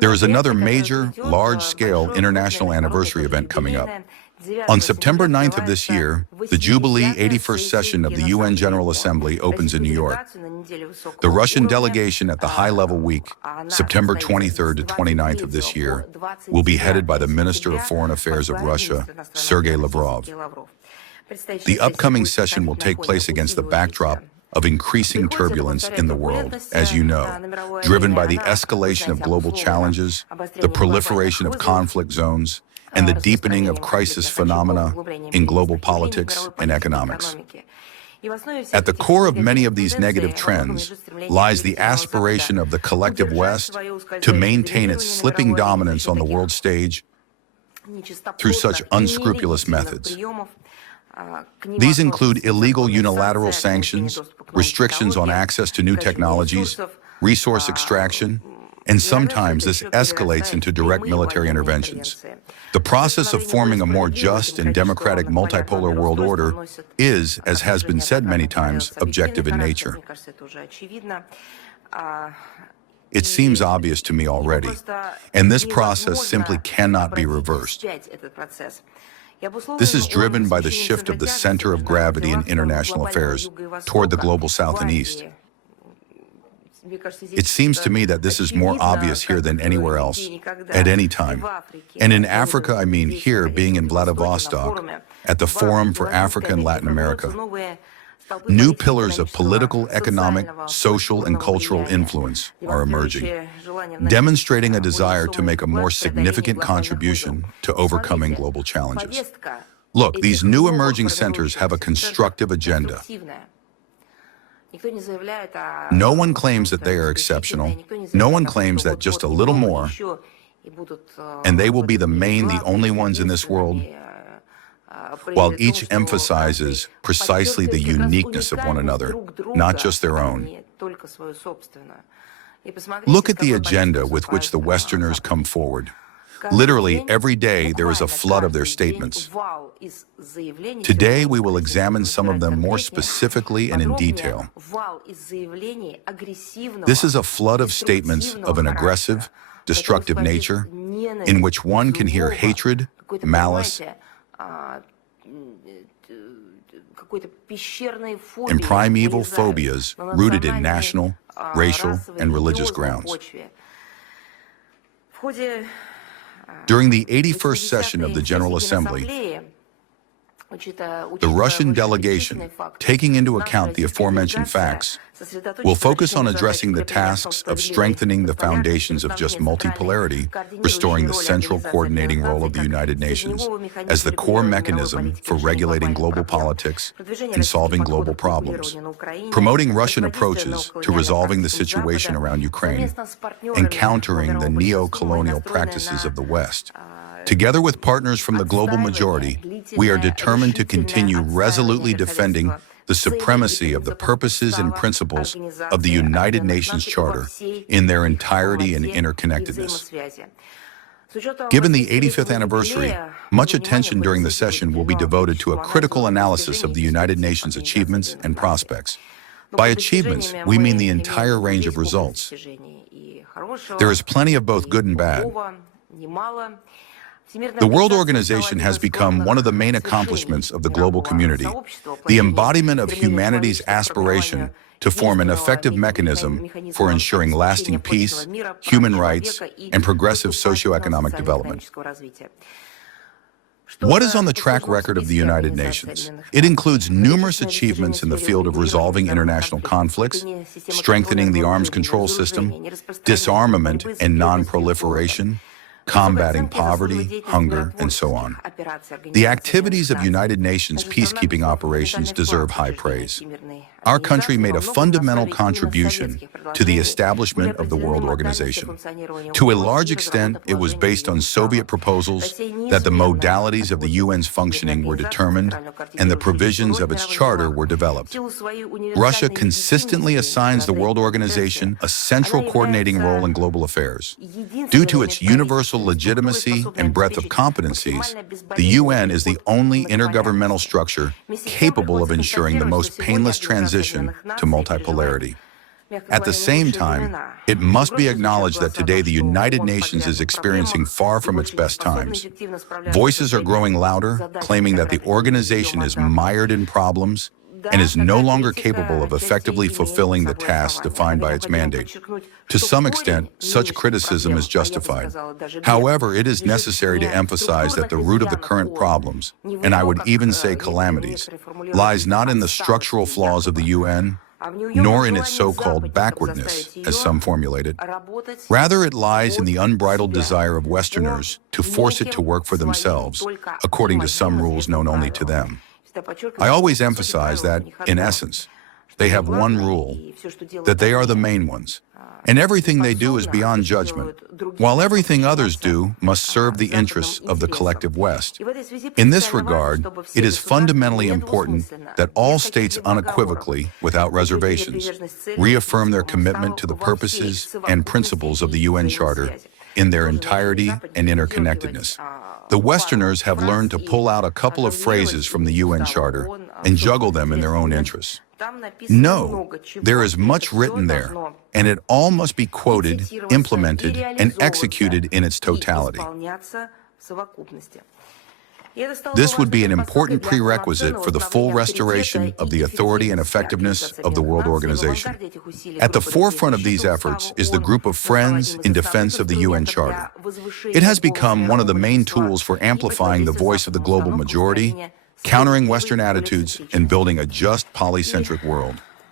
There is another major, large-scale international anniversary event coming up. On September 9th of this year, the Jubilee 81st session of the UN General Assembly opens in New York. The Russian delegation at the high-level week, September 23rd to 29th of this year, will be headed by the Minister of Foreign Affairs of Russia, Sergei Lavrov. The upcoming session will take place against the backdrop of increasing turbulence in the world, as you know, driven by the escalation of global challenges, the proliferation of conflict zones, and the deepening of crisis phenomena in global politics and economics. At the core of many of these negative trends lies the aspiration of the collective West to maintain its slipping dominance on the world stage through such unscrupulous methods. These include illegal unilateral sanctions, restrictions on access to new technologies, resource extraction, and sometimes this escalates into direct military interventions. The process of forming a more just and democratic multipolar world order is, as has been said many times, objective in nature. It seems obvious to me already, and this process simply cannot be reversed. This is driven by the shift of the center of gravity in international affairs toward the global South and East. It seems to me that this is more obvious here than anywhere else, at any time. And in Africa, I mean here, being in Vladivostok, at the Forum for Africa and Latin America. New pillars of political, economic, social, and cultural influence are emerging, demonstrating a desire to make a more significant contribution to overcoming global challenges. Look, these new emerging centers have a constructive agenda. No one claims that they are exceptional. No one claims that just a little more, and they will be the only ones in this world, while each emphasizes precisely the uniqueness of one another, not just their own. Look at the agenda with which the Westerners come forward. Literally, every day there is a flood of their statements. Today, we will examine some of them more specifically and in detail. This is a flood of statements of an aggressive, destructive nature, in which one can hear hatred, malice, and primeval phobias rooted in national, racial, and religious grounds. During the 81st session of the General Assembly, the Russian delegation, taking into account the aforementioned facts, will focus on addressing the tasks of strengthening the foundations of just multipolarity, restoring the central coordinating role of the United Nations as the core mechanism for regulating global politics and solving global problems, promoting Russian approaches to resolving the situation around Ukraine, and countering the neo-colonial practices of the West. Together with partners from the global majority, we are determined to continue resolutely defending the supremacy of the purposes and principles of the United Nations Charter in their entirety and interconnectedness. Given the 85th anniversary, much attention during the session will be devoted to a critical analysis of the United Nations achievements and prospects. By achievements, we mean the entire range of results. There is plenty of both good and bad. The World Organization has become one of the main accomplishments of the global community, the embodiment of humanity's aspiration to form an effective mechanism for ensuring lasting peace, human rights, and progressive socioeconomic development. What is on the track record of the United Nations? It includes numerous achievements in the field of resolving international conflicts, strengthening the arms control system, disarmament and non-proliferation, combating poverty, hunger, and so on. The activities of United Nations peacekeeping operations deserve high praise. Our country made a fundamental contribution to the establishment of the World Organization. To a large extent, it was based on Soviet proposals that the modalities of the UN's functioning were determined and the provisions of its charter were developed. Russia consistently assigns the World Organization a central coordinating role in global affairs. Due to its universal legitimacy and breadth of competencies, the UN is the only intergovernmental structure capable of ensuring the most painless transition to multipolarity. At the same time, it must be acknowledged that today the United Nations is experiencing far from its best times. Voices are growing louder, claiming that the organization is mired in problems and is no longer capable of effectively fulfilling the tasks defined by its mandate. To some extent, such criticism is justified. However, it is necessary to emphasize that the root of the current problems, and I would even say calamities, lies not in the structural flaws of the UN, nor in its so-called backwardness, as some formulate it. Rather, it lies in the unbridled desire of Westerners to force it to work for themselves, according to some rules known only to them. I always emphasize that, in essence, they have one rule, that they are the main ones, and everything they do is beyond judgment, while everything others do must serve the interests of the collective West. In this regard, it is fundamentally important that all states unequivocally, without reservations, reaffirm their commitment to the purposes and principles of the UN Charter in their entirety and interconnectedness. The Westerners have learned to pull out a couple of phrases from the UN Charter and juggle them in their own interests. No, there is much written there, and it all must be quoted, implemented, and executed in its totality. This would be an important prerequisite for the full restoration of the authority and effectiveness of the World Organization. At the forefront of these efforts is the group of Friends in Defense of the UN Charter. It has become one of the main tools for amplifying the voice of the global majority, countering Western attitudes, and building a just polycentric world.